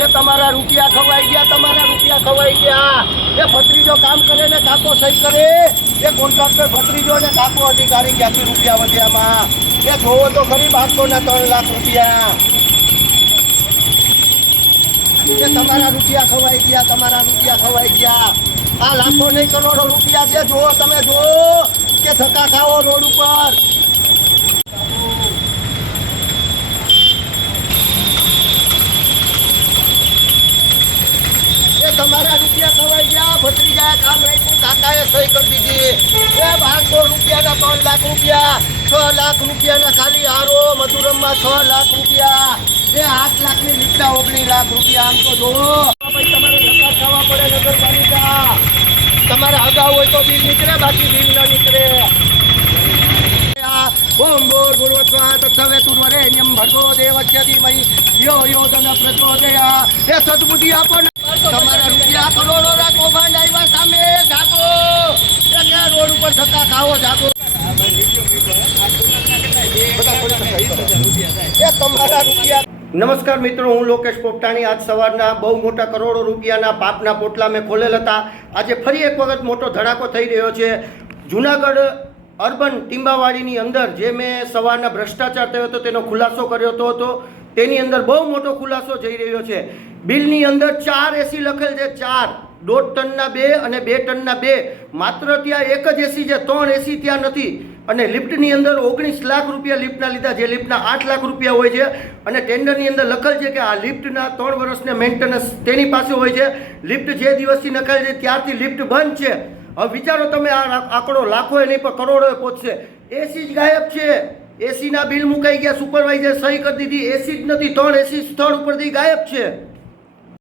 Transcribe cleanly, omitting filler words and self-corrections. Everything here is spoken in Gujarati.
એ તમારા રૂપિયા ખવાઈ ગયા, તમારા રૂપિયા ખવાઈ ગયા. એ ભત્રીજો કામ કરે ને કાકો સહી કરે, એ કોન્ટ્રાક્ટર ભત્રીજો ને કાકો અધિકારી ક્યાંથી રૂપિયા વધ્યામાં. એ જોવો તો ખરી 503 લાખ રૂપિયા. એ તમારા રૂપિયા ખવાઈ ગયા, તમારા રૂપિયા ખવાઈ ગયા. આ લાખો નહીં કરોડો રૂપિયા છે. જુઓ તમે, જુઓ કે ધક્કા ખાવો રોડ ઉપર. એ તમારા રૂપિયા ખવાઈ ગયા. ભત્રીજાએ કામ રાખ્યું, કાકાએ સહી કરી દીધી. એ 1200 રૂપિયાના 3 લાખ રૂપિયા, 6 લાખ રૂપિયાના ખાલી હારો મધુરમમાં 6 લાખ રૂપિયા. એ 8 લાખની લીધા 19 લાખ રૂપિયા. આમ તો જોવો ભાઈ, તમારે ધક્કા ખાવા પડે નગરપાલિકા. તમારે અગાઉ હોય તો બિલ નીકળે, બાકી બિલ ન નીકળે. ઓમ બોર ભૂર્વસ્વાહ તત્સવેતુર્વરેણ્યમ ભર્ગો દેવસ્ય ધીમહિ યો યો તન પ્રચોદયા. એ સદબુદ્ધિ આપો ને. તમારા રૂપિયા કરોડોના કૌભાંડ આવ્યા સામે. જાગો, એ ક્યાં રોડ ઉપર ધક્કા ખાવો, જાગો. એ તમારા રૂપિયા. નમસ્કાર મિત્રો, હું લોકેશ પોપટાણી. આજ સવારના બહુ મોટા કરોડો રૂપિયાના પાપના પોટલા મેં ખોલેલ હતા. આજે ફરી એક વખત મોટો ધડાકો થઈ રહ્યો છે. જૂનાગઢ અર્બન ટીંબાવાડીની અંદર જે મેં સવારના ભ્રષ્ટાચાર થયો હતો તેનો ખુલાસો કર્યો હતો, તેની અંદર બહુ મોટો ખુલાસો જઈ રહ્યો છે. બિલની અંદર 4 એસી લખેલ છે, 4 1.5 ટનના 2 અને 2 ટનના 2. માત્ર ત્યાં એક જ એસી છે, 3 એસી ત્યાં નથી. અને લિફ્ટની અંદર 19 લાખ રૂપિયા લિફ્ટના લીધા, જે લિફ્ટના 8 લાખ રૂપિયા હોય છે. અને ટેન્ડરની અંદર લખેલ છે કે આ લિફ્ટના 3 વર્ષના મેન્ટેનન્સ તેની પાસે હોય છે. લિફ્ટ જે દિવસથી નખાય છે ત્યારથી લિફ્ટ બંધ છે. હવે વિચારો તમે, આ આંકડો લાખોએ નહીં પણ કરોડોએ પહોંચશે. એસી જ ગાયબ છે. એસીના બિલ મુકાઈ ગયા, સુપરવાઇઝર સહી કરી દીધી, એસી જ નથી. 3 એસી સ્થળ ઉપરથી ગાયબ છે.